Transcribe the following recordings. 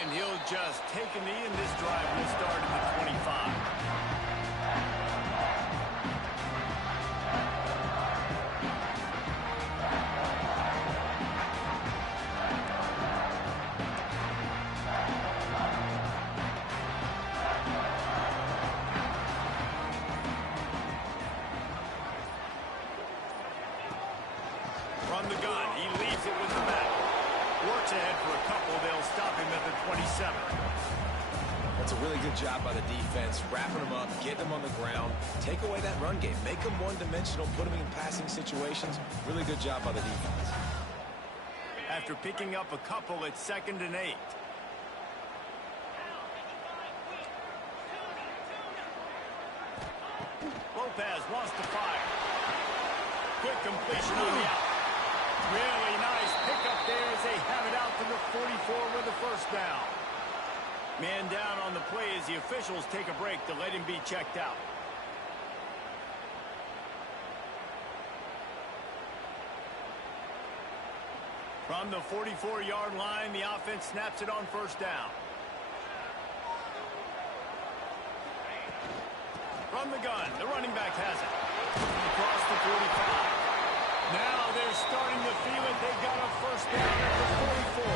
And he'll just take a knee, and this drive will start at the 25. From the gun, he leaves it with the back. Works ahead for a couple. They'll stop him at the 27. That's a really good job by the defense, wrapping them up, getting them on the ground, take away that run game, make them one-dimensional, put them in passing situations. Really good job by the defense. After picking up a couple, it's 2nd and 8. Lopez wants to fire. Quick completion on the out. Really nice pickup there as they have it out to the 44 with the first down. Man down on the play as the officials take a break to let him be checked out. From the 44-yard line, the offense snaps it on first down. From the gun, the running back has it. Across the 45. Now they're starting to feel it. They got a first down at the 44.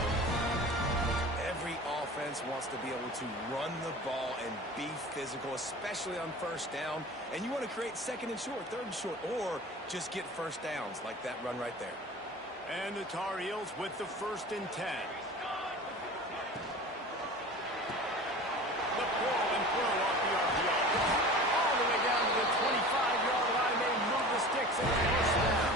Every offense wants to be able to run the ball and be physical, especially on first down. And you want to create 2nd and short, 3rd and short, or just get first downs like that run right there. And the Tar Heels with the 1st and 10. The pull and throw off the RPO. All the way down to the 25-yard line. They move the sticks and first down.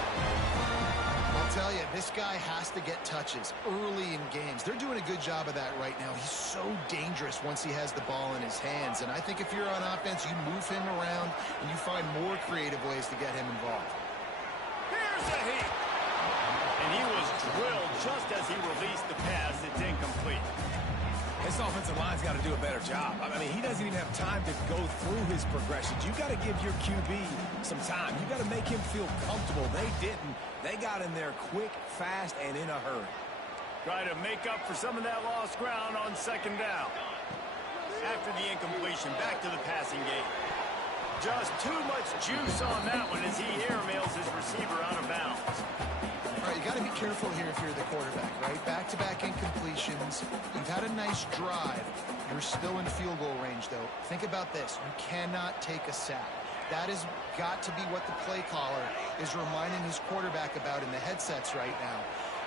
I'll tell you, this guy has to get touches early in games. They're doing a good job of that right now. He's so dangerous once he has the ball in his hands. And I think if you're on offense, you move him around and you find more creative ways to get him involved. Here's a hit. And he was drilled just as he released the pass. It's incomplete. This offensive line's got to do a better job. I mean, he doesn't even have time to go through his progressions. You've got to give your QB some time. You've got to make him feel comfortable. They didn't. They got in there quick, fast, and in a hurry. Try to make up for some of that lost ground on 2nd down. After the incompletion, back to the passing game. Just too much juice on that one as he airmails his receiver out of bounds. All right, you got to be careful here if you're the quarterback, right? Back-to-back incompletions. You've had a nice drive. You're still in field goal range, though. Think about this. You cannot take a sack. That has got to be what the play caller is reminding his quarterback about in the headsets right now.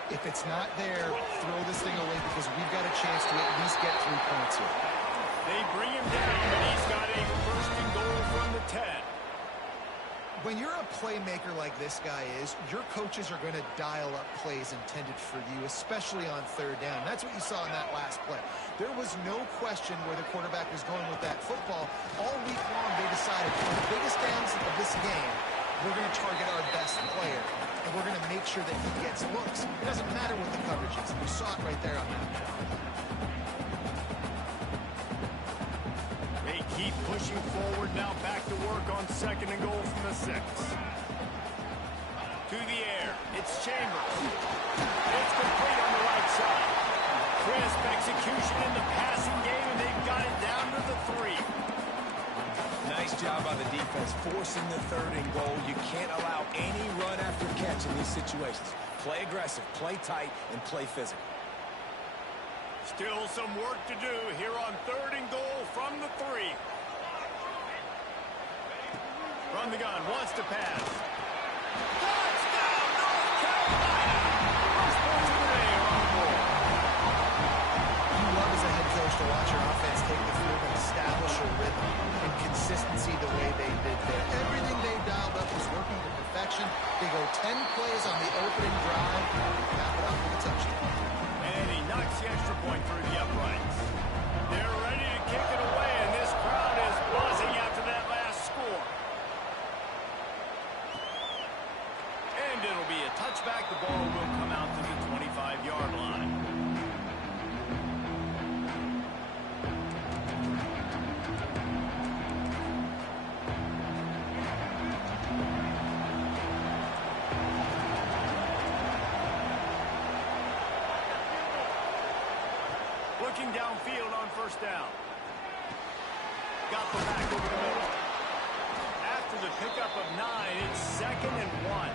If it's not there, throw this thing away because we've got a chance to at least get 3 points here. They bring him down, but he's got a 1st and goal from the 10. When you're a playmaker like this guy is, your coaches are going to dial up plays intended for you, especially on 3rd down. That's what you saw in that last play. There was no question where the quarterback was going with that football. All week long, they decided for the biggest downs of this game, we're going to target our best player, and we're going to make sure that he gets looks. It doesn't matter what the coverage is. We saw it right there on that play. Keep pushing forward now, back to work on 2nd and goal from the 6. To the air, it's Chambers. It's complete on the right side. Crisp execution in the passing game, and they've got it down to the 3. Nice job by the defense, forcing the 3rd and goal. You can't allow any run after catch in these situations. Play aggressive, play tight, and play physical. Still some work to do here on 3rd and goal from the 3. From the gun, wants to pass. Touchdown, North Carolina! First points of the day are on the board. You love as a head coach to watch your offense take the field and establish a rhythm and consistency the way they did there. Everything they dialed up was working to perfection. They go 10 plays on the opening drive and cap it off with a touchdown. And he knocks the extra point through the uprights. They're ready to kick it away, and this crowd is buzzing after that last score. And it'll be a touchback. The ball will come out to the 25-yard line. Looking downfield on first down. Got the back over the middle. After the pickup of 9, it's 2nd and 1.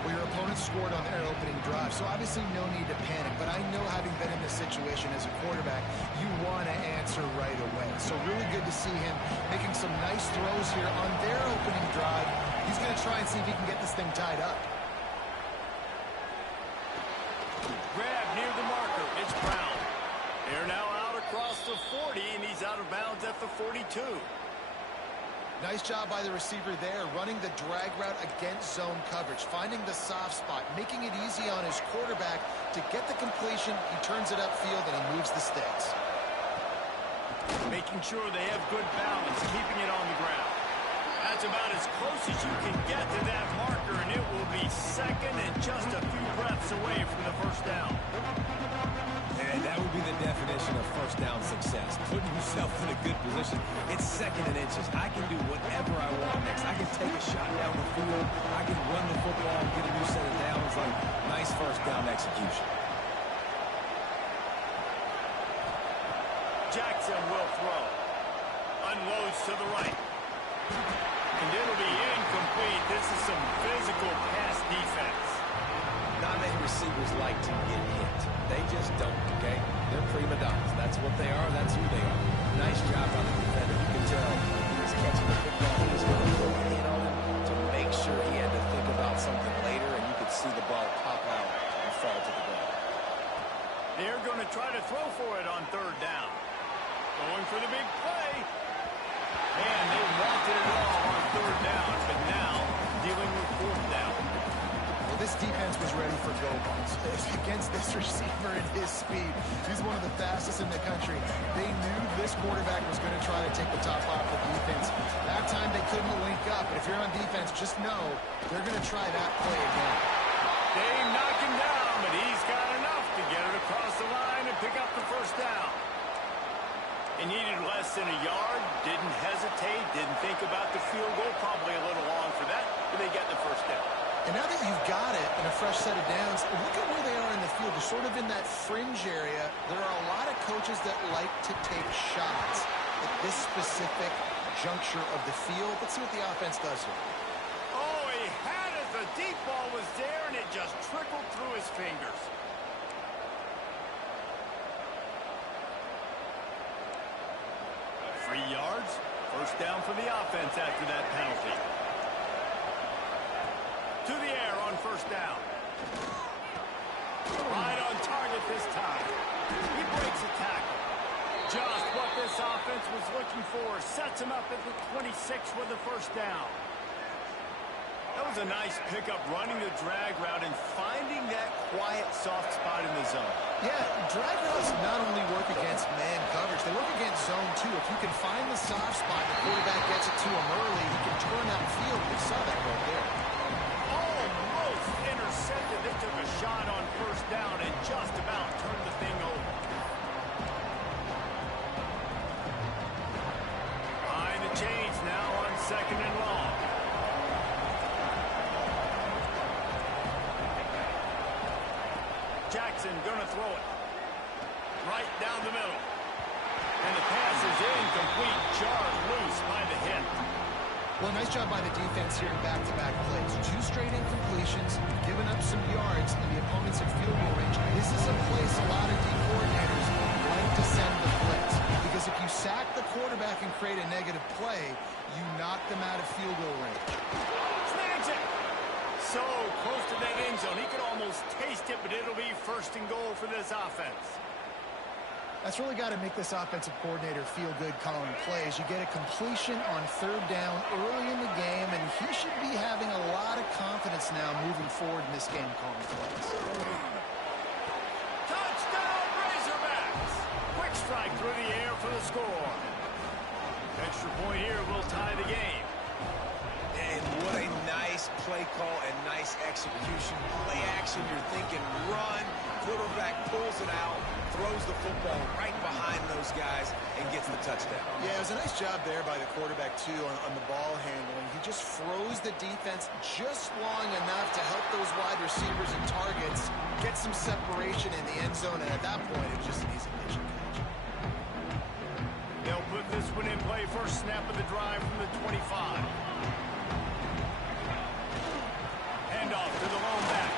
Well, your opponent scored on their opening drive, so obviously no need to panic. But I know, having been in this situation as a quarterback, you want to answer right away. So really good to see him making some nice throws here on their opening drive. He's going to try and see if he can get this thing tied up. Grab near the marker. It's Brown. They're now out across the 40, and he's out of bounds at the 42. Nice job by the receiver there, running the drag route against zone coverage, finding the soft spot, making it easy on his quarterback to get the completion. He turns it upfield, and he moves the sticks. Making sure they have good balance, keeping it on the ground. That's about as close as you can get to that marker, and it will be 2nd and just a few breaths away from the first down. And that would be the definition of first down success. Putting yourself in a good position. It's 2nd and inches. I can do whatever I want next. I can take a shot down the field. I can run the football, get a new set of downs. Like, nice first down execution. Jackson will throw. Unloads to the right. And it'll be incomplete. This is some physical pass defense. Not many receivers like to get hit. They just don't, okay? They're prima donnas. That's what they are. That's who they are. Nice job by the defender. You can tell he's catching the football. He's going to go in on him to make sure he had to think about something later, and you could see the ball pop out and fall to the ground. They're going to try to throw for it on 3rd down. Going for the big play. And they wanted it all on 3rd down, but now dealing with 4th down. Well, this defense was ready for go-balls. Against this receiver and his speed, he's one of the fastest in the country. They knew this quarterback was going to try to take the top off the defense. That time they couldn't link up, but if you're on defense, just know they're going to try that play again. They knock him down, but he's got enough to get it across the line and pick up the first down. He needed less than a yard, didn't hesitate, didn't think about the field goal, probably a little long for that, but they get the first down. And now that you've got it and a fresh set of downs, look at where they are in the field. They're sort of in that fringe area. There are a lot of coaches that like to take shots at this specific juncture of the field. Let's see what the offense does here. Oh, he had it. The deep ball was there, and it just trickled through his fingers. 3 yards. First down for the offense after that penalty. To the air on first down. Right on target this time. He breaks a tackle. Just what this offense was looking for. Sets him up at the 26 for the first down. That was a nice pickup, running the drag route and finding that quiet, soft spot in the zone. Yeah, drag routes not only work against man coverage, they work against zone too. If you can find the soft spot, the quarterback gets it to him early, he can turn that field. We saw that right there. Almost intercepted. They took a shot on first down and just about turned the thing over. Behind the chains now on 2nd and long. Jackson gonna throw it. Right down the middle. And the pass is incomplete. Jarred loose by the hit. Well, nice job by the defense here in back-to-back plays. 2 straight incompletions, giving up some yards, and the opponent's at field goal range. This is a place a lot of D coordinators like to send the blitz. Because if you sack the quarterback and create a negative play, you knock them out of field goal range. Snags it. So close to that end zone. He could almost taste it, but it'll be 1st and goal for this offense. That's really got to make this offensive coordinator feel good calling plays. You get a completion on 3rd down early in the game, and he should be having a lot of confidence now moving forward in this game calling plays. Touchdown, Razorbacks! Quick strike through the air for the score. Extra point here will tie the game. And what a nice play call and nice execution. Play action. action, you're thinking run. Quarterback pulls it out, throws the football right behind those guys, and gets the touchdown. Yeah, it was a nice job there by the quarterback, too, on the ball handling. He just froze the defense just long enough to help those wide receivers and targets get some separation in the end zone, and at that point, it was just an easy mission catch. They'll put this one in play. First snap of the drive from the 25. Handoff to the lone back.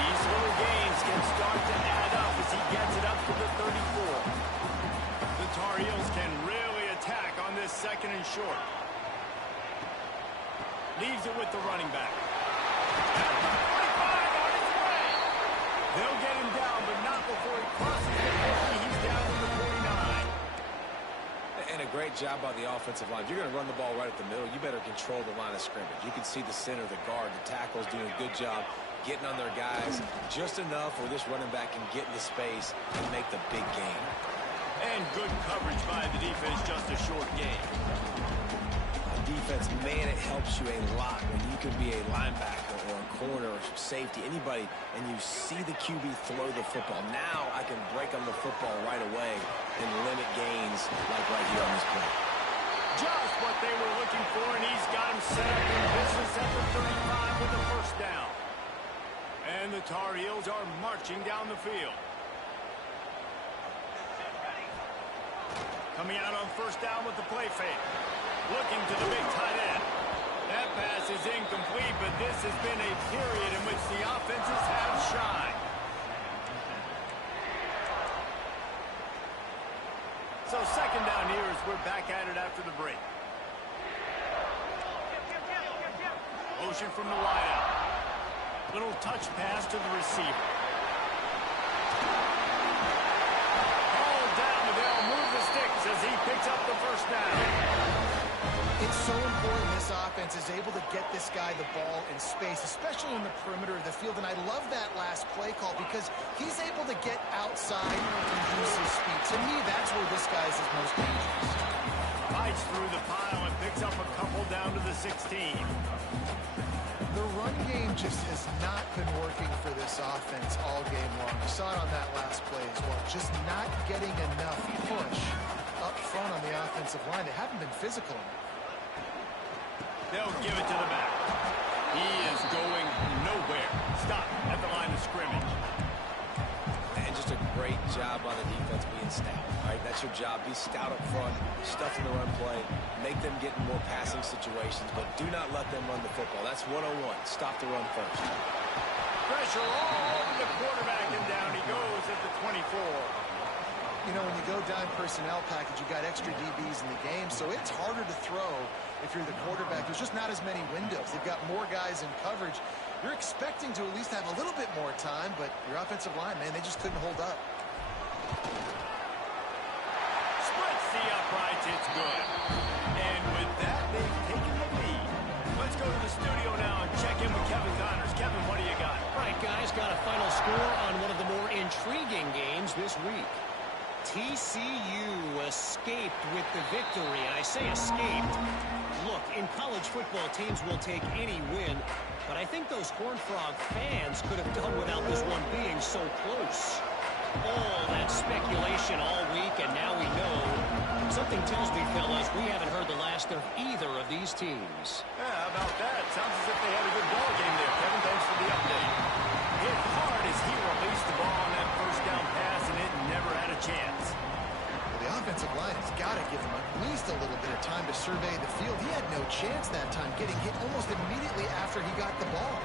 These little gains can start to add up as he gets it up to the 34. The Tar Heels can really attack on this second and short. Leaves it with the running back. At the 45 on his way. They'll get him down, but not before he crosses the 50. He's down to the 49. And a great job by the offensive line. If you're going to run the ball right at the middle, you better control the line of scrimmage. You can see the center, the guard, the tackles doing a good job getting on their guys just enough where this running back can get into space and make the big game. And good coverage by the defense, just a short game. Defense, man, it helps you a lot when you can be a linebacker or a corner or safety, anybody, and you see the QB throw the football. Now I can break on the football right away and limit gains like right here on this play. Just what they were looking for, and he's got him set up in business at the 35 with the first down. And the Tar Heels are marching down the field. Coming out on first down with the play fake. Looking to the big tight end. That pass is incomplete, but this has been a period in which the offenses have shined. So second down here as we're back at it after the break. Motion from the wideout. Little touch pass to the receiver. Ball down, but they'll move the sticks as he picks up the first down. It's so important this offense is able to get this guy the ball in space, especially in the perimeter of the field. And I love that last play call because he's able to get outside and use his speed. To me, that's where this guy is his most dangerous. Bites through the pile and picks up a couple down to the 16. The run game just has not been working for this offense all game long. We saw it on that last play as well. Just not getting enough push up front on the offensive line. They haven't been physical enough. They'll give it to the back. He is going nowhere. Stop at the line of scrimmage. And just a great job on the defense being stout. Right? That's your job. Be stout up front, stuff in the run play, make them get in more passing situations, but do not let them run the football. That's 101. Stop the run first. Pressure all over the quarterback, and down he goes at the 24. You know, when you go down personnel package, you got extra DBs in the game, so it's harder to throw if you're the quarterback. There's just not as many windows. They've got more guys in coverage. You're expecting to at least have a little bit more time, but your offensive line, man, they just couldn't hold up. Splits the uprights, it's good. And with that, they've taken the lead. Let's go to the studio now and check in with Kevin Connors. Kevin, what do you got? All right, guys, got a final score on one of the more intriguing games this week. TCU escaped with the victory. I say escaped. Look, in college football, teams will take any win, but I think those Horned Frog fans could have done without this one being so close. All that speculation all week, and now we know. Something tells me, fellas, we haven't heard the last of either of these teams. Yeah, how about that? Sounds as if they had a good ball game there. Kevin, thanks for the update. Hit hard as he released the ball on that first down pass, and it never had a chance. Well, the offensive line has got to give him at least a little bit of time to survey the field. He had no chance that time, getting hit almost immediately after he got the ball.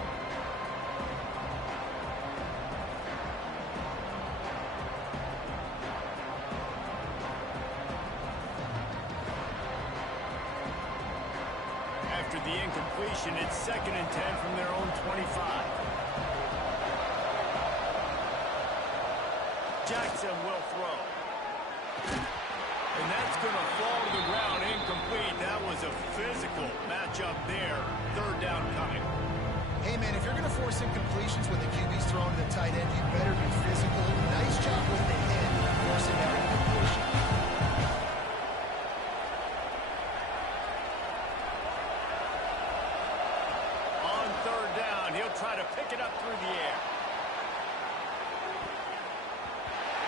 After the incompletion, it's 2nd and 10 from their own 25. Jackson will throw. And that's going to fall to the ground incomplete. That was a physical matchup there. 3rd down coming. Hey, man, if you're going to force incompletions when the QB's throwing to the tight end, you better be physical. Nice job with the hit, forcing that incompletion. On 3rd try to pick it up through the air.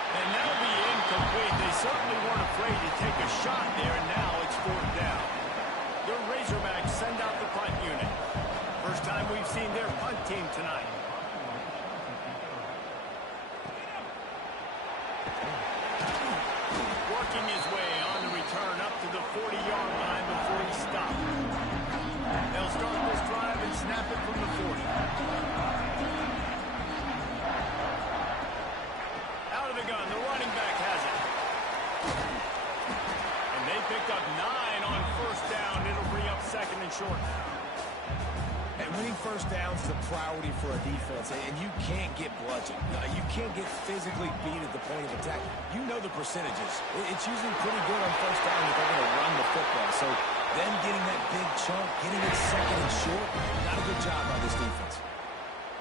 And that'll be incomplete. They certainly weren't afraid to take a shot there, and now it's 4th down. The Razorbacks send out the punt unit. First time we've seen their punt team tonight. Working his way on the return up to the 40-yard line before he stopped. They'll start this drive and snap it from the 40. Out of the gun, the running back has it. And they picked up 9 on 1st down. It'll bring up 2nd and short. And winning first downs is a priority for a defense, and you can't get bludgeoned. You can't get physically beat at the point of attack. You know the percentages. It's usually pretty good on first down if they're going to run the football. So them getting that big chunk, getting it 2nd and short, not a good job by this defense.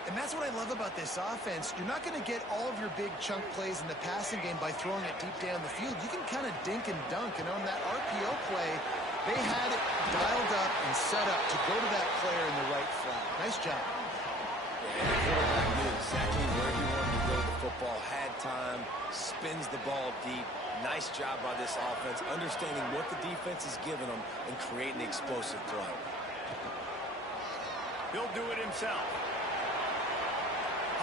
And that's what I love about this offense. You're not going to get all of your big chunk plays in the passing game by throwing it deep down the field. You can kind of dink and dunk. And on that RPO play, they had it dialed up and set up to go to that player in the right flat. Nice job. Yeah, the quarterback knew exactly where he wanted to go with the football, had time, spins the ball deep. Nice job by this offense, understanding what the defense is giving them and creating the explosive throw. He'll do it himself.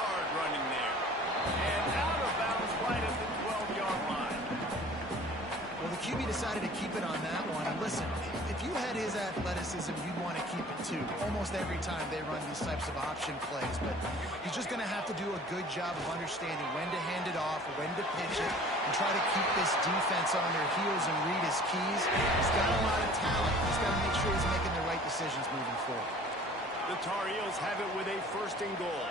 Hard running there. And out of bounds right at the 12-yard line. Well, the QB decided to keep it on that one. And listen, if you had his athleticism, you'd want to keep it too. Almost every time they run these types of option plays. But he's just going to have to do a good job of understanding when to hand it off, when to pitch it, and try to keep this defense on their heels and read his keys. He's got a lot of talent. He's got to make sure he's making the right decisions moving forward. The Tar Heels have it with a 1st and goal.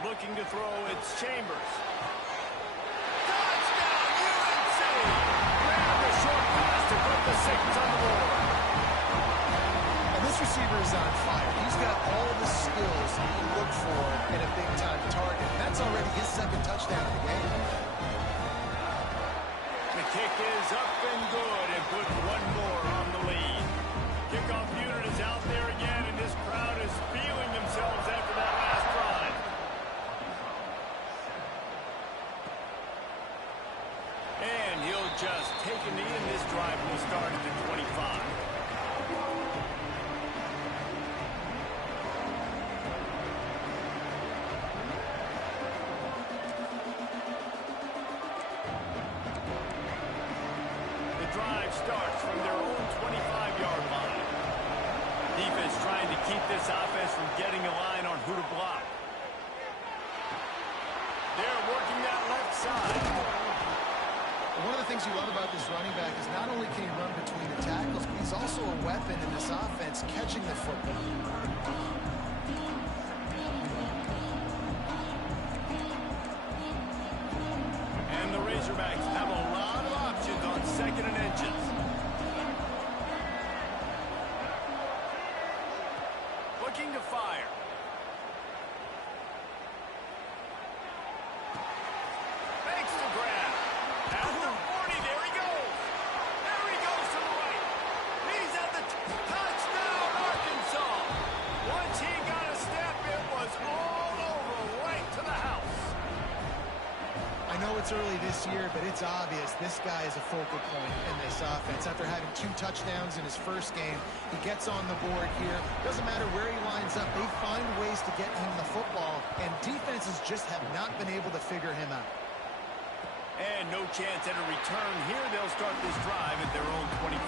Looking to throw, it's Chambers. Touchdown, UNC! Ran the short pass to put the 6 on the board. And this receiver is on fire. He's got all the skills you look for in a big-time target. And that's already his 2nd touchdown of the game. The kick is up and good and put 1 more on the lead. Kickoff unit is out there again, and this crowd is feeling themselves after that last drive. And he'll just take a knee, and this drive will start at the 25. The drive starts from their own 25-yard line. Defense trying to keep this offense from getting a line on who to block. They're working that left side. One of the things you love about this running back is not only can he run between the tackles, but he's also a weapon in this offense catching the football. And the Razorbacks have a lot of options on 2nd and inches. Looking to fire. Makes the grab. At the 40, there he goes. There he goes to the right. He's at the touchdown, Arkansas. Once he got a step, it was all over, right to the house. I know it's early this year, but it's obvious this guy is a focal point in this offense. After having 2 touchdowns in his first game, he gets on the board here. Doesn't matter where he lines up, they find ways to get him the football, and defenses just have not been able to figure him out. And no chance at a return here. They'll start this drive at their own 25.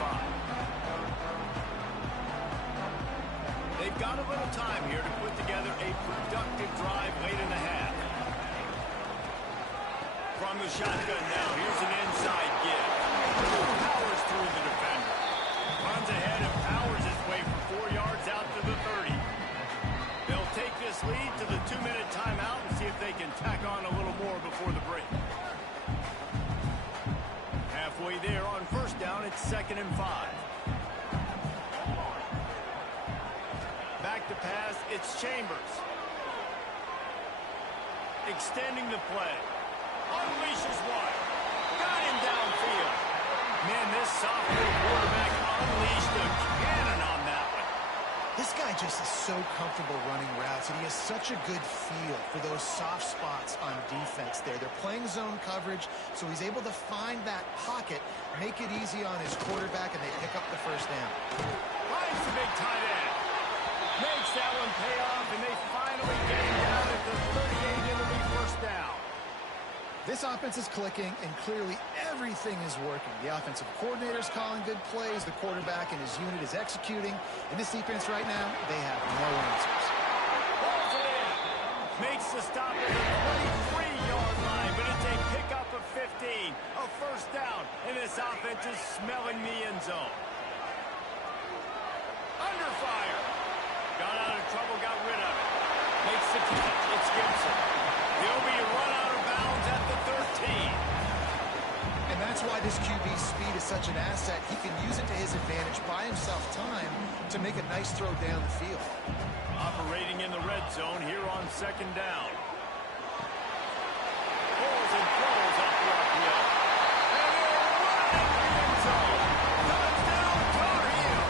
They've got a little time here to put together a productive drive late in the half. From the shotgun now, here's an inside give. Powers through the defender. Runs ahead and powers his way for 4 yards out to the 30. They'll take this lead to the 2-minute timeout and see if they can tack on a little more before the break. Halfway there on 1st down, it's 2nd and 5. Back to pass, it's Chambers. Extending the play. Unleashes one. Got him downfield. Man, this sophomore quarterback unleashed a cannon on that one. This guy just is so comfortable running routes, and he has such a good feel for those soft spots on defense there. They're playing zone coverage, so he's able to find that pocket, make it easy on his quarterback, and they pick up the first down. Finds the big tight end. Makes that one pay off, and they finally get him down at the 38. It'll be first down. This offense is clicking, and clearly everything is working. The offensive coordinator's calling good plays. The quarterback and his unit is executing. And this defense right now, they have no answers. Balls it in. Makes the stop at the 23-yard line, but it's a pickup of 15. A first down, and this offense is smelling the end zone. Under fire. Got out of trouble, got rid of it. Makes the catch. It's Gibson. He'll be run out of bounds at the 13. And that's why this QB's speed is such an asset. He can use it to his advantage, buy himself time to make a nice throw down the field. Operating in the red zone here on second down. Pulls and throws up the RPO. And they're running the end zone. Touchdown, Tar Heel.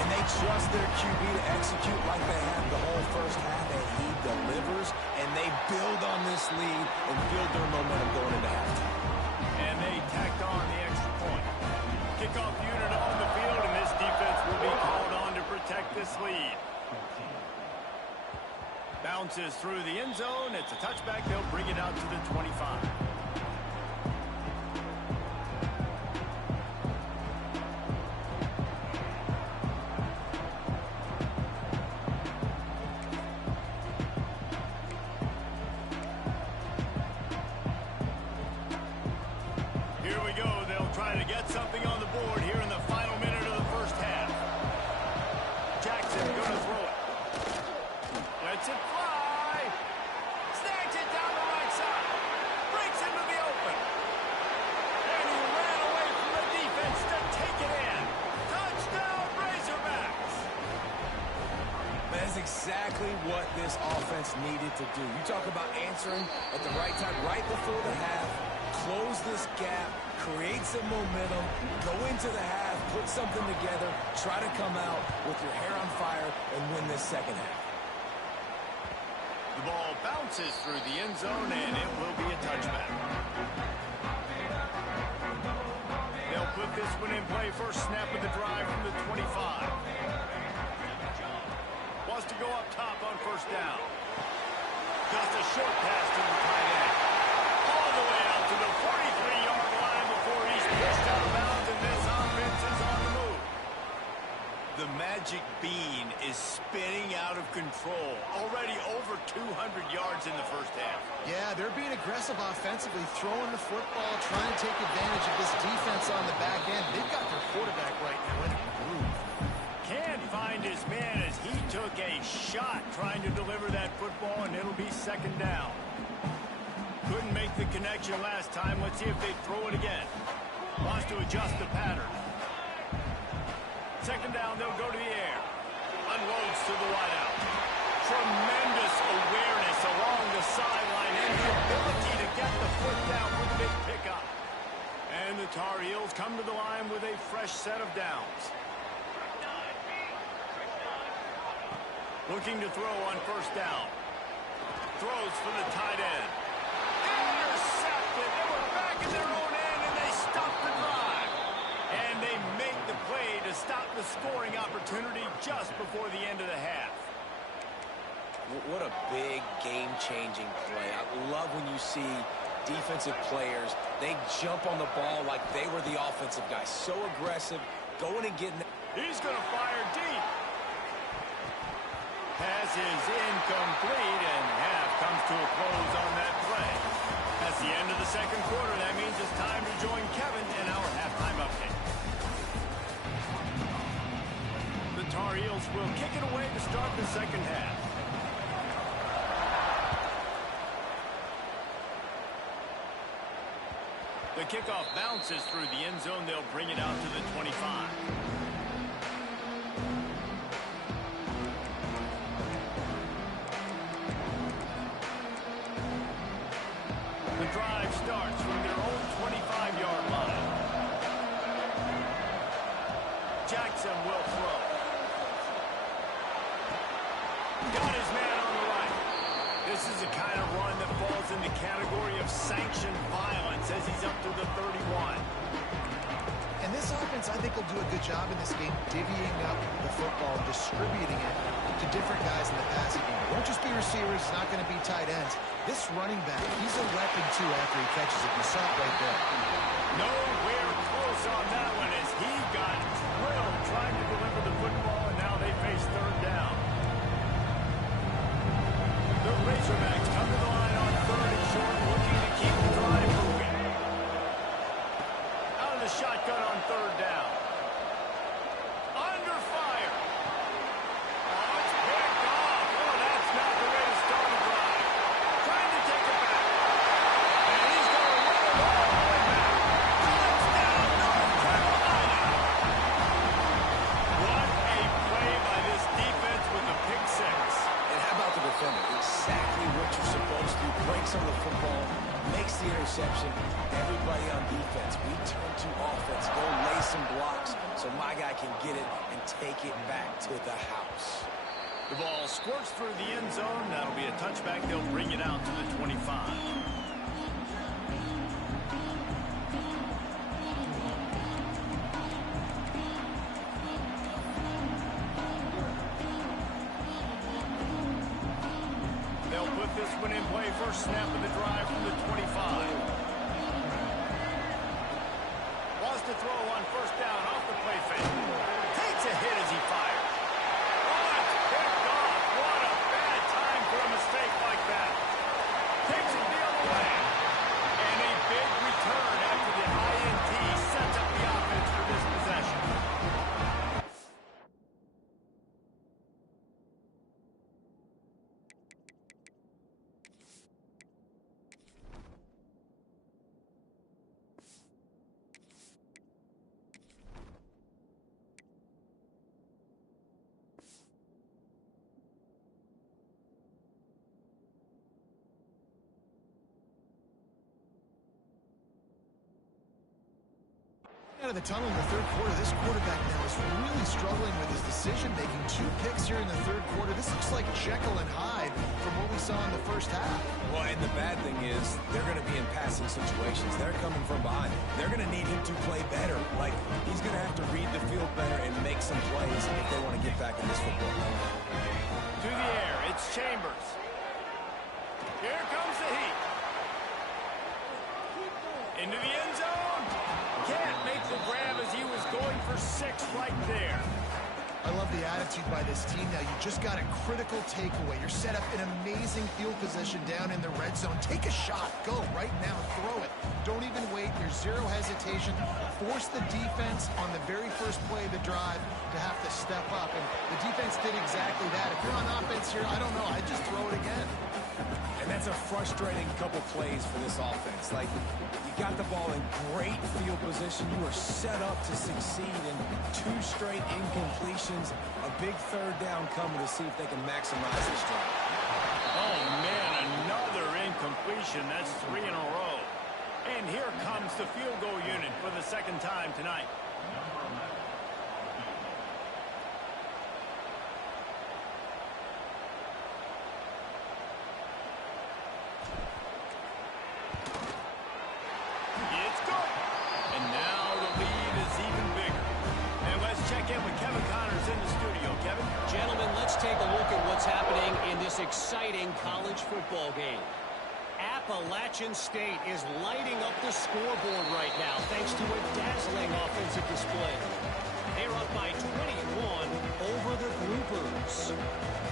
And they trust their QB to execute like they have the whole first half, and he delivers, and they build on this lead and build their momentum going into halftime. And they tacked on the extra point. Kickoff unit on the field, and this defense will be called on to protect this lead. Bounces through the end zone. It's a touchback. They'll bring it out to the 25. Here we go. They'll try to get something on the board here in the final minute of the first half. Jackson going to throw it. Lets it fly. Snatch it down the right side. Breaks into the open. And he ran away from the defense to take it in. Touchdown, Razorbacks. That's exactly what this offense needed to do. You talk about answering at the right time, right before the half, close this gap, create some momentum, go into the half, put something together, try to come out with your hair on fire and win this second half. The ball bounces through the end zone, and it will be a touchback. They'll put this one in play. First snap of the drive from the 25. Wants to go up top on first down. Just a short pass to the tight end. All the way out to the 43-yard line before he's pushed out of bounds, and this offense is on the move. The magic bean is spinning out of control. Already over 200 yards in the first half. Yeah, they're being aggressive offensively, throwing the football, trying to take advantage of this defense on the back end. They've got their quarterback right now in a groove. Can't find his man as he took a shot trying to deliver that football, and it'll be second down. Couldn't make the connection last time. Let's see if they throw it again. Wants to adjust the pattern. Second down, they'll go to the air. Unloads to the wideout. Tremendous awareness along the sideline and the ability to get the foot down with a big pickup. And the Tar Heels come to the line with a fresh set of downs. Looking to throw on first down. Throws for the tight end. Intercepted. They were back in their own end, and they stopped the drive. And they make the play to stop the scoring opportunity just before the end of the half. What a big game-changing play. I love when you see defensive players, they jump on the ball like they were the offensive guy. So aggressive, going and getting it. He's going to fire deep. Pass is incomplete, and half comes to a close on that play. That's the end of the second quarter. That means it's time to join Kevin in our halftime update. The Tar Heels will kick it away to start the second half. The kickoff bounces through the end zone. They'll bring it out to the 25. The drive starts from their own 25-yard line. Jackson will throw. Got his man on the right. This is the kind of run that falls in the category of sanctioned violence as he's up to the 31. And this offense, I think, will do a good job in this game divvying up the football and distributing it to different guys in the passing game. It won't just be receivers. It's not going to be tight ends. This running back, he's a weapon, too, after he catches it. You saw it right there. Nowhere close on that one as he got drilled trying to deliver the football, and now they face third down. The Razorbacks come to the line on third and short, looking to keep the drive moving. Out of the shotgun on third down. Under fire. Oh, it's picked off. Oh, that's not the way to start a drive. Trying to take it back. And he's going to roll all the way back. Touchdown, North Carolina. What a play by this defense with the pick six. And how about the defender? Exactly what you're supposed to do. Breaks on the football, makes the interception. Everybody on defense, we turn to offense. Go lay some blocks so my guy can get it and take it back to the house. The ball squirts through the end zone. That'll be a touchback. They'll bring it out to the 25. They'll put this one in play. First snap of the drive from the 25. Wants to throw on first down off the play fake. Takes a hit as he fires. Oh, it's picked off. What a bad time for a mistake like that. Takes it the other way. And a big return after the INT sets up the offense for this possession. Out of the tunnel in the third quarter, this quarterback now is really struggling with his decision-making. 2 picks here in the third quarter. This looks like Jekyll and Hyde from what we saw in the first half. Well, and the bad thing is they're going to be in passing situations. They're coming from behind. They're going to need him to play better. Like, he's going to have to read the field better and make some plays if they want to get back in this football game. To the air, it's Chambers. Here comes the heat. Into the end zone. Can't make the grab as he was going for 6 right there. I love the attitude by this team now. You just got a critical takeaway. You're set up in amazing field position down in the red zone. Take a shot. Go right now. Throw it. Don't even wait. There's zero hesitation. Force the defense on the very first play of the drive to have to step up. And the defense did exactly that. If you're on offense here, I don't know. I'd just throw it again. And that's a frustrating couple plays for this offense. Like, you got the ball in great field position. You are set up to succeed in 2 straight incompletions. A big third down coming to see if they can maximize this drive. Oh, man, another incompletion. That's 3 in a row. And here comes the field goal unit for the second time tonight. It's good. And now the lead is even bigger. And let's check in with Kevin Connors in the studio. Kevin? Gentlemen, let's take a look at what's happening in this exciting college football game. Appalachian State is lighting up the scoreboard right now thanks to a dazzling offensive display. They're up by 21 over the Groupers.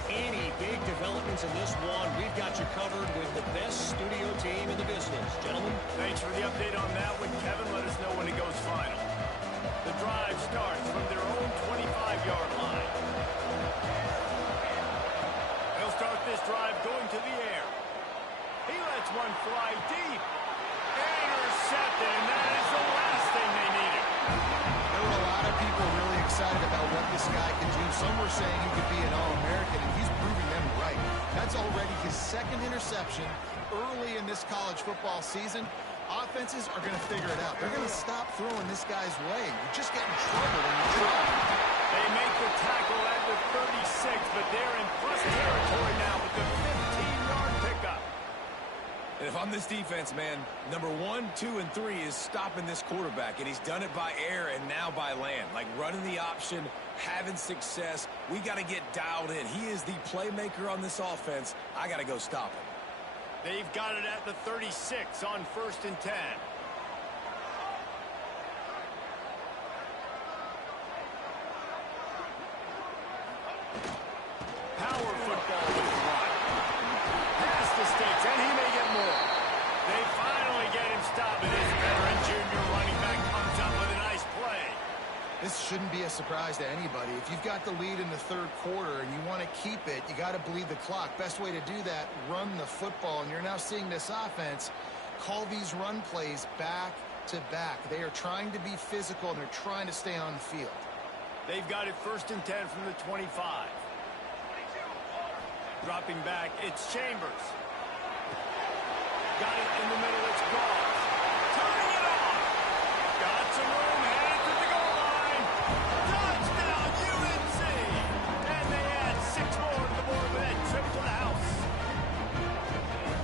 Any big developments in this one, we've got you covered with the best studio team in the business. Gentlemen? Thanks for the update on that one, Kevin. Let us know when it goes final. The drive starts from their own 25-yard line. They'll start this drive going to the air. He lets one fly deep. Intercepted, and that is the last thing they needed. There were a lot of people really excited about what this guy could do. Some were saying he could be an All-American, and he's proving them right. That's already his 2nd interception early in this college football season. Offenses are going to figure it out. They're going to stop throwing this guy's way. You just get in trouble when you try. They make the tackle at the 36, but they're in plus territory. this defense, man, number 1, 2, and 3 is stopping this quarterback, and he's done it by air and now by land. Like running the option, having success. We got to get dialed in. He is the playmaker on this offense. I got to go stop him. They've got it at the 36 on 1st and 10. Power football with the run. Past the sticks, and he may get more. They finally get him stopped, and his veteran junior running back comes up with a nice play. This shouldn't be a surprise to anybody. If you've got the lead in the 3rd quarter and you want to keep it, you got to bleed the clock. Best way to do that, run the football. And you're now seeing this offense call these run plays back to back. They are trying to be physical, and they're trying to stay on the field. They've got it 1st and 10 from the 25. Dropping back, it's Chambers. Got it in the middle, it's Goff. Turning it on. Got some room, headed to the goal line. Touchdown, UNC! And they add 6 more to the board with that trip to the house.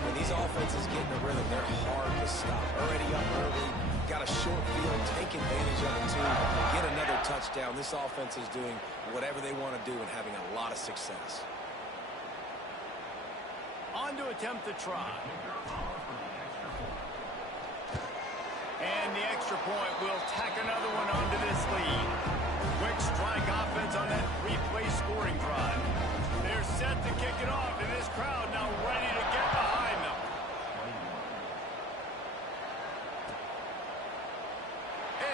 When these offenses get in a rhythm, they're hard to stop. Already up early, got a short field, take advantage of it too, get another touchdown. This offense is doing whatever they want to do and having a lot of success. On to attempt the try. And the extra point will tack another one onto this lead. Quick strike offense on that 3-play scoring drive. They're set to kick it off, and this crowd now ready to get behind them.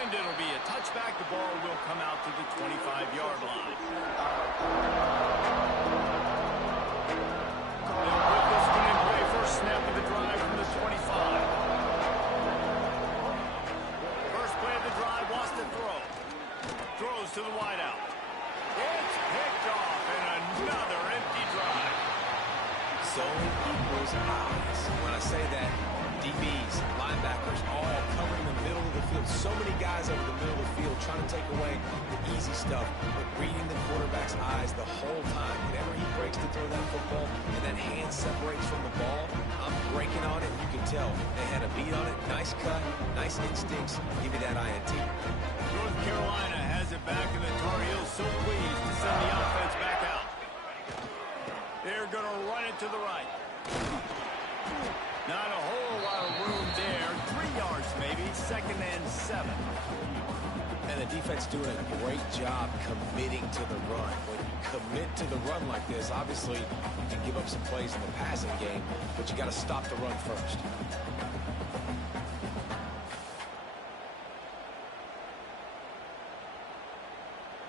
And it'll be a touchback. The ball will come out to the 25-yard line. Snap of the drive from the 25. First play of the drive, wants to throw. Throws to the wideout. It's picked off, and another empty drive. Zone equals eyes. When I say that, DBs, linebackers, all covering the middle of the field. So many guys over the middle of the field trying to take away the easy stuff, but reading the quarterback's eyes the whole time. Whenever he breaks to throw that football and that hand separates from the ball, I'm breaking on it. You can tell they had a beat on it. Nice cut, nice instincts. Give me that INT. North Carolina has it back, and the Tar Heels so pleased to send the offense back out. They're going to run it to the right. Not a whole lot of room there. 3 yards maybe, 2nd and 7. And the defense doing a great job committing to the run. When you commit to the run like this, obviously you can give up some plays in the passing game, but you got to stop the run first.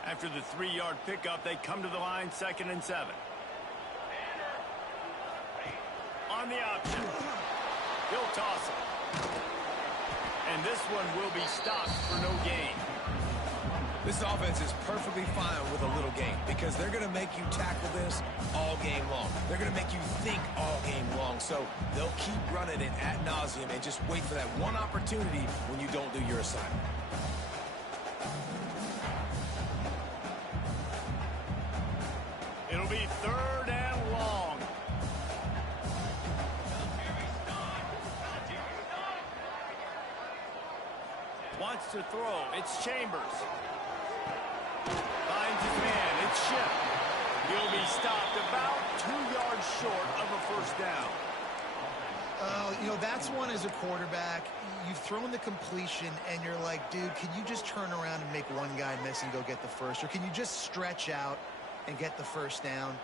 After the 3-yard pickup, they come to the line, 2nd and 7. On the option. He'll toss it. And this one will be stopped for no gain. This offense is perfectly fine with a little game because they're going to make you tackle this all game long. They're going to make you think all game long. So they'll keep running it ad nauseum and just wait for that one opportunity when you don't do your assignment. It'll be 3rd and long. Wants to throw. It's Chambers. Finds his man. It's Schiff. He'll be stopped about 2 yards short of a 1st down. You know, that's one as a quarterback. You've thrown the completion, and you're like, dude, can you just turn around and make one guy miss and go get the first? Or can you just stretch out and get the 1st down?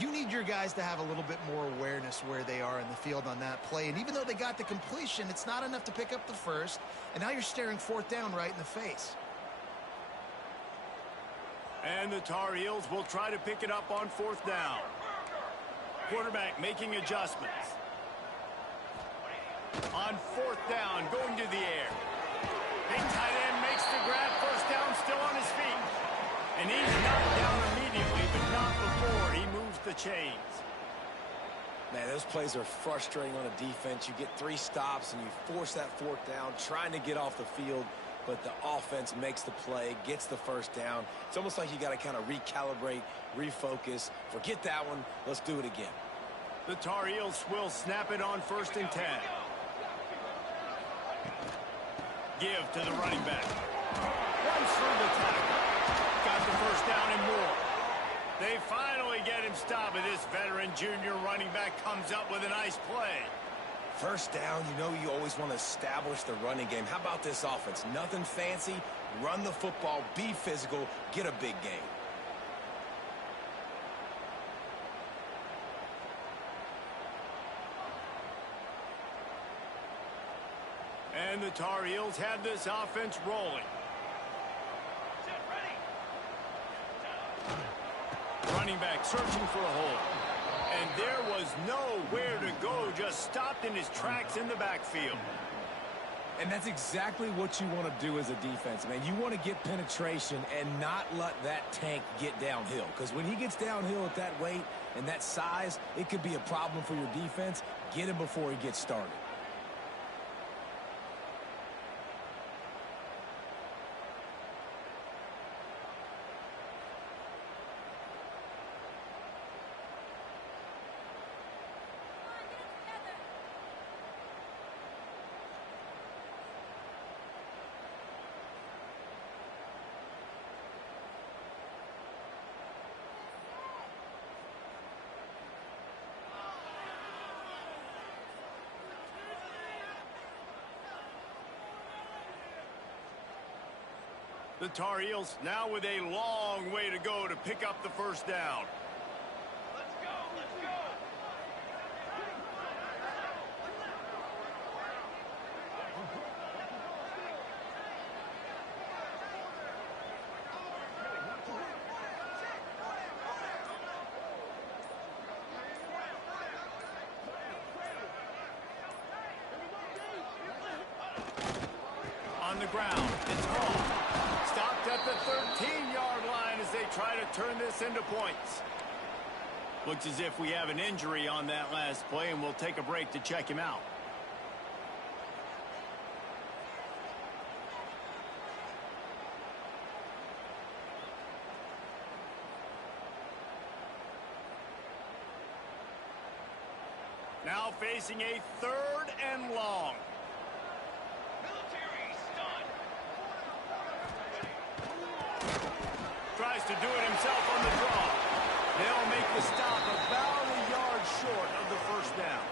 You need your guys to have a little bit more awareness where they are in the field on that play. And even though they got the completion, it's not enough to pick up the 1st. And now you're staring 4th down right in the face. And the Tar Heels will try to pick it up on 4th down. Quarterback making adjustments. On 4th down, going to the air. Big tight end makes the grab. 1st down, still on his feet. And he's knocked down immediately, but not before he moves the chains. Man, those plays are frustrating on a defense. You get 3 stops and you force that 4th down, trying to get off the field, but the offense makes the play, gets the 1st down. It's almost like you got to kind of recalibrate, refocus. Forget that one. Let's do it again. The Tar Heels will snap it on 1st and 10. Give to the running back. Runs through the tackle. Got the first down and more. They finally get him stopped, and this veteran junior running back comes up with a nice play. First down, you know you always want to establish the running game. How about this offense? Nothing fancy. Run the football, be physical, get a big gain. And the Tar Heels have this offense rolling. Running back searching for a hole. And there was nowhere to go, just stopped in his tracks in the backfield. And that's exactly what you want to do as a defense, man. You want to get penetration and not let that tank get downhill. Because when he gets downhill at that weight and that size, it could be a problem for your defense. Get him before he gets started. The Tar Heels now with a long way to go to pick up the first down. Let's go, let's go. On the ground, it's Hall. Stopped at the 13-yard line as they try to turn this into points. Looks as if we have an injury on that last play, and we'll take a break to check him out. Now facing a 3rd and long. Tries to do it himself on the draw. They'll make the stop about a yard short of the first down.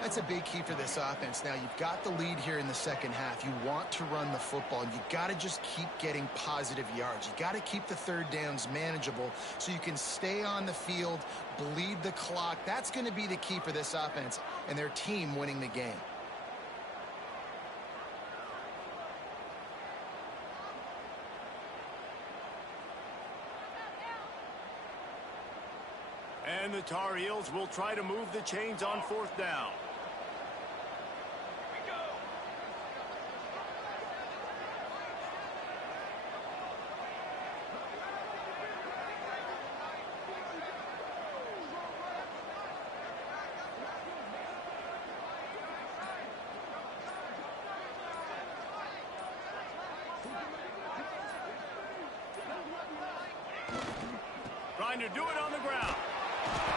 That's a big key for this offense. Now, you've got the lead here in the second half. You want to run the football, and you got to just keep getting positive yards. You got to keep the third downs manageable so you can stay on the field, bleed the clock. That's going to be the key for this offense and their team winning the game. And the Tar Heels will try to move the chains on 4th down. Trying to do it on the ground.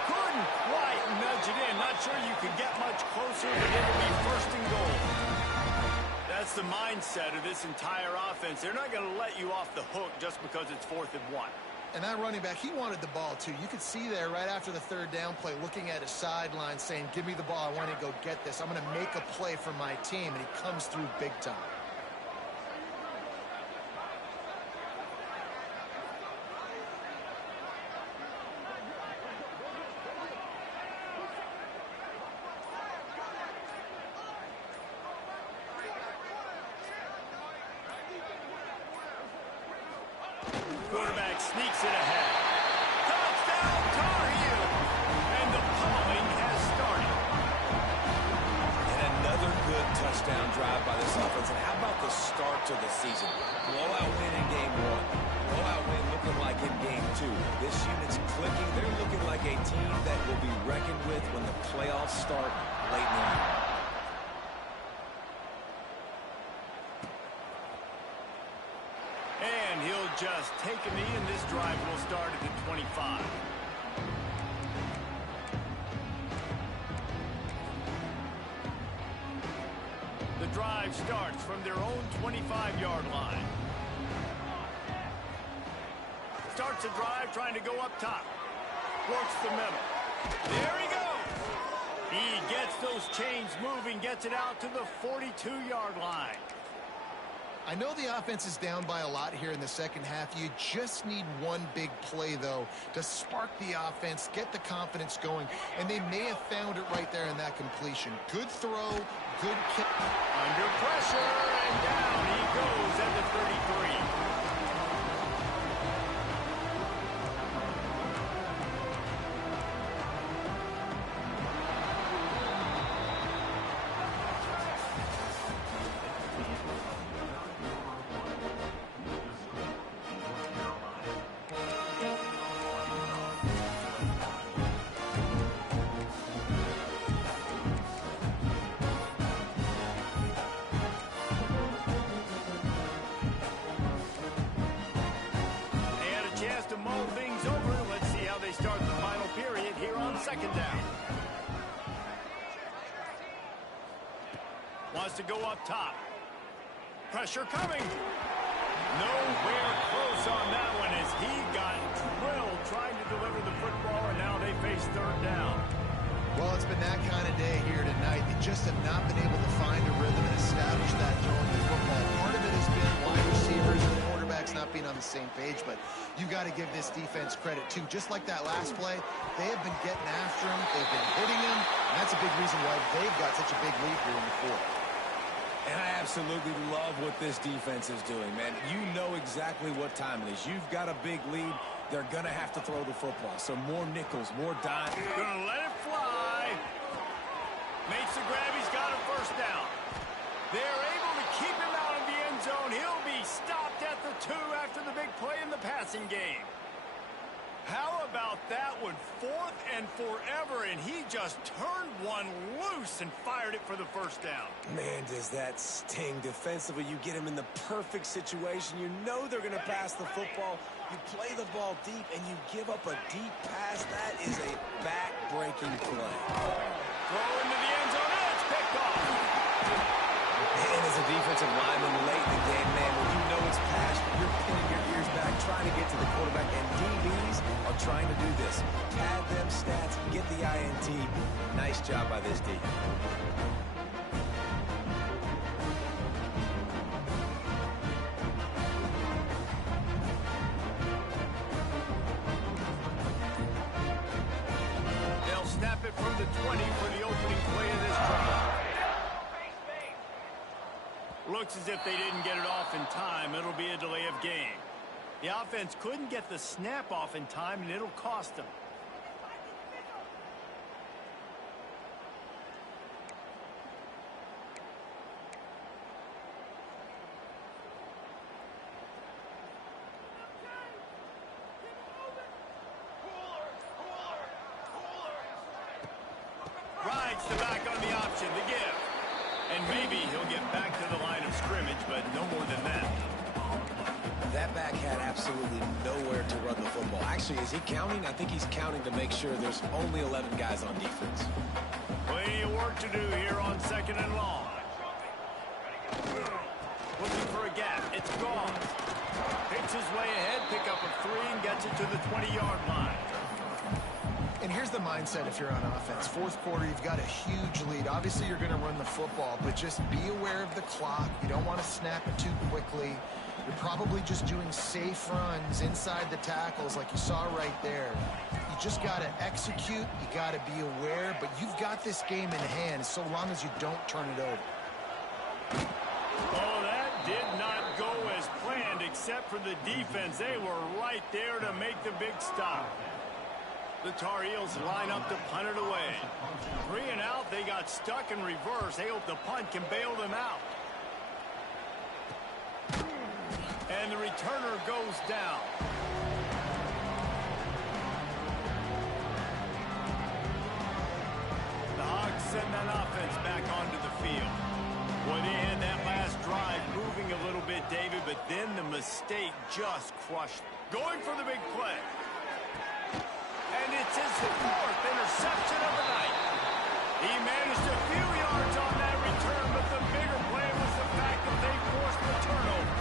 Couldn't quite nudge it in. Not sure you could get much closer, but it'll be 1st and goal. That's the mindset of this entire offense. They're not going to let you off the hook just because it's 4th and 1. And that running back, he wanted the ball, too. You could see there right after the 3rd down play, looking at his sideline, saying, give me the ball. I want to go get this. I'm going to make a play for my team. And he comes through big time. Quarterback sneaks it ahead. Touchdown, Tar Heels! And the pummeling has started. And another good touchdown drive by this offense. And how about the start to the season? Blowout win in game 1. Blowout win looking like in game 2. This unit's clicking. They're looking like a team that will be reckoned with when the playoffs start late in the year. And he'll just take a knee, and this drive will start at the 25. The drive starts from their own 25-yard line. Starts the drive trying to go up top. Works the middle. There he goes. He gets those chains moving, gets it out to the 42-yard line. I know the offense is down by a lot here in the second half. You just need one big play, though, to spark the offense, get the confidence going, and they may have found it right there in that completion. Good throw, good kick. Under pressure, and down he goes at the 33. Second down. Wants to go up top. Pressure coming. Nowhere close on that one as he got drilled trying to deliver the football, and now they face third down. Well, it's been that kind of day here tonight. They just have not been able to find a rhythm and establish that throwing the football. Part of it has been wide receivers and quarterbacks not being on the same page, but you got to give this defense credit, too. Just like that last play, they have been getting after him. They've been hitting him, and that's a big reason why they've got such a big lead here in the fourth. And I absolutely love what this defense is doing, man. You know exactly what time it is. You've got a big lead. They're going to have to throw the football. So more nickels, more dimes. Going to let it fly. Makes the grab. He's got a first down. They're able to keep him out of the end zone. He'll be stopped at the 2 after the big play in the passing game. How about that one? 4th and forever, and he just turned one loose and fired it for the first down. Man, does that sting defensively. You get him in the perfect situation. You know they're going to pass the football. You play the ball deep, and you give up a deep pass. That is a back-breaking play. Throw into the end zone, and it's picked off. And as a defensive lineman late in the game, man, when you know it's passed, you're pinning your ears back, trying to get to the quarterback, and DBs are trying to do this. Pad them stats, get the INT. Nice job by this D. They'll snap it from the 20 for the opening play of this drive. Looks as if they didn't get it off in time. It'll be a delay of game. The offense couldn't get the snap off in time, and it'll cost them. Rides the back on the option, the give. And maybe he'll get back to the line of scrimmage, but no more than that. That back had absolutely nowhere to run the football. Actually, is he counting? I think he's counting to make sure there's only 11 guys on defense. Plenty of work to do here on 2nd and long. Looking for a gap. It's gone. Picks his way ahead, pick up a 3, and gets it to the 20-yard line. And here's the mindset if you're on offense. Fourth quarter, you've got a huge lead. Obviously, you're going to run the football, but just be aware of the clock. You don't want to snap it too quickly. You're probably just doing safe runs inside the tackles like you saw right there. You just got to execute. You got to be aware, but you've got this game in hand so long as you don't turn it over. Oh, that did not go as planned except for the defense. They were right there to make the big stop. The Tar Heels line up to punt it away. 3 and out, they got stuck in reverse. They hope the punt can bail them out. And the returner goes down. The Hawks send that offense back onto the field. Boy, they had that last drive moving a little bit, David, but then the mistake just crushed. Going for the big play. And it's his 4th interception of the night. He managed a few yards on that return, but the bigger play was the fact that they forced the turnover.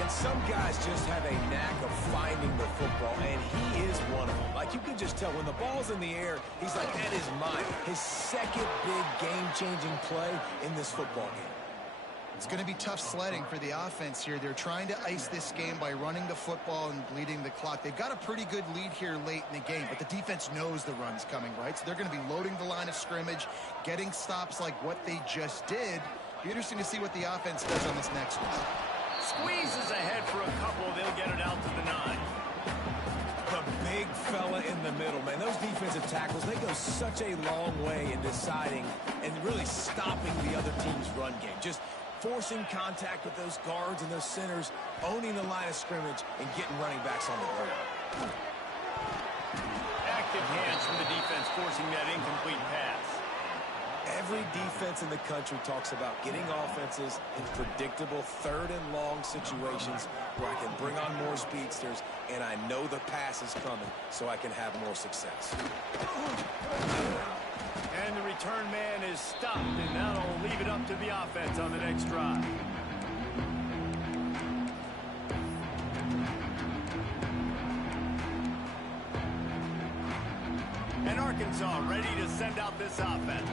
And some guys just have a knack of finding the football, and he is one of them. Like, you can just tell when the ball's in the air, he's like, that is mine. His second big game-changing play in this football game. It's going to be tough sledding for the offense here. They're trying to ice this game by running the football and bleeding the clock. They've got a pretty good lead here late in the game, but the defense knows the run's coming, right? So they're going to be loading the line of scrimmage, getting stops like what they just did. Be interesting to see what the offense does on this next one. Squeezes ahead for a couple. They'll get it out to the 9. The big fella in the middle, man. Those defensive tackles, they go such a long way in deciding and really stopping the other team's run game. Just forcing contact with those guards and those centers, owning the line of scrimmage, and getting running backs on the ground. Active hands from the defense forcing that incomplete pass. Every defense in the country talks about getting offenses in predictable third and long situations where I can bring on more speedsters and I know the pass is coming so I can have more success. And the return man is stopped, and that'll leave it up to the offense on the next drive. And Arkansas ready to send out this offense.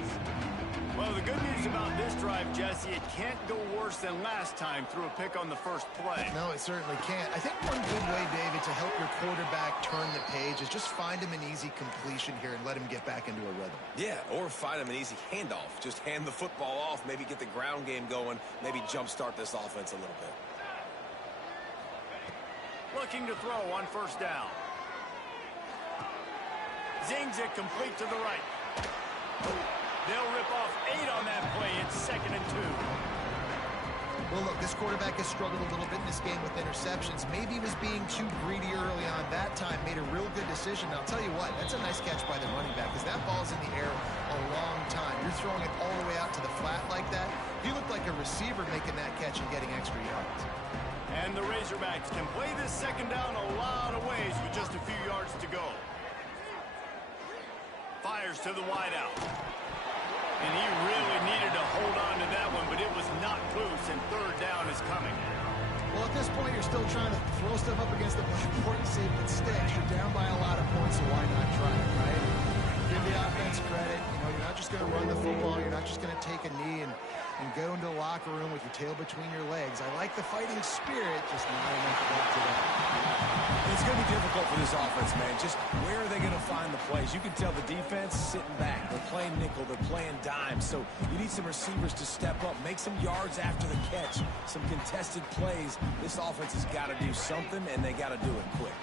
Well, the good news about this drive, Jesse, it can't go worse than last time through a pick on the first play. No, it certainly can't. I think one good way, David, to help your quarterback turn the page is just find him an easy completion here and let him get back into a rhythm. Yeah, or find him an easy handoff. Just hand the football off, maybe get the ground game going, maybe jumpstart this offense a little bit. Looking to throw on first down. Zings it complete to the right. They'll rip off 8 on that play. It's 2nd and 2. Well, look, this quarterback has struggled a little bit in this game with interceptions. Maybe he was being too greedy early on. That time made a real good decision. Now, I'll tell you what, that's a nice catch by the running back because that ball's in the air a long time. You're throwing it all the way out to the flat like that. He looked like a receiver making that catch and getting extra yards. And the Razorbacks can play this second down a lot of ways with just a few yards to go. Fires to the wideout. And he really needed to hold on to that one, but it was not loose, and third down is coming. Well, at this point, you're still trying to throw stuff up against the blackboard and see if it sticks. You're down by a lot of points, so why not try it, right? Give the offense credit. You know, you're not just going to run the football. You're not just going to take a knee and go into the locker room with your tail between your legs. I like the fighting spirit, just not enough left today. It's going to be difficult for this offense, man. Just where are they going to find the plays? You can tell the defense sitting back. They're playing nickel. They're playing dime. So you need some receivers to step up, make some yards after the catch, some contested plays. This offense has got to do something, and they got to do it quick.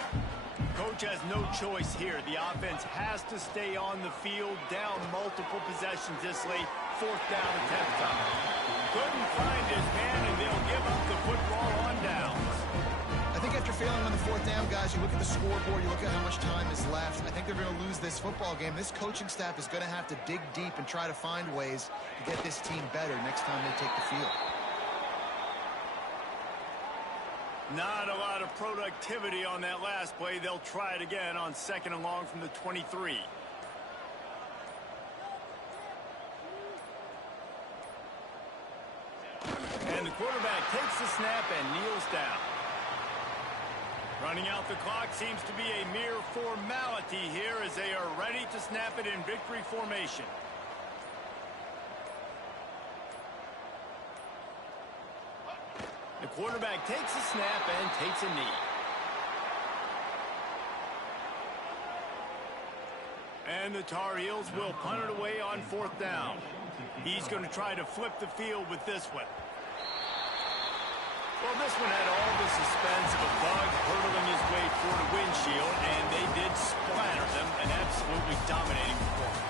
Coach has no choice here. The offense has to stay on the field, down multiple possessions this late. 4th down attempt time. Couldn't find his man, and they'll give up the football on downs. I think after failing on the 4th down, guys, you look at the scoreboard, you look at how much time is left. I think they're going to lose this football game. This coaching staff is going to have to dig deep and try to find ways to get this team better next time they take the field. Not a lot of productivity on that last play. They'll try it again on 2nd and long from the 23. And the quarterback takes the snap and kneels down. Running out the clock seems to be a mere formality here as they are ready to snap it in victory formation. The quarterback takes a snap and takes a knee. And the Tar Heels will punt it away on 4th down. He's going to try to flip the field with this one. Well, this one had all the suspense of a bug hurtling his way through the windshield, and they did splatter them, an absolutely dominating performance.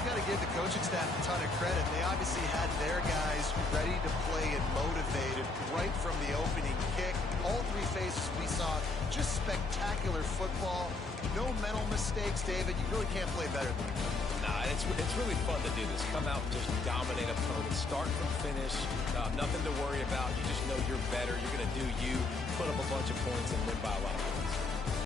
You got to give the coaching staff a ton of credit. They obviously had their guys ready to play and motivated right from the opening kick. All 3 phases we saw, just spectacular football. No mental mistakes, David. You really can't play better than that. Nah, it's really fun to do this. Come out and just dominate opponents. Start from finish. Nothing to worry about. You just know you're better. You're going to do you. Put up a bunch of points and win by a lot of points.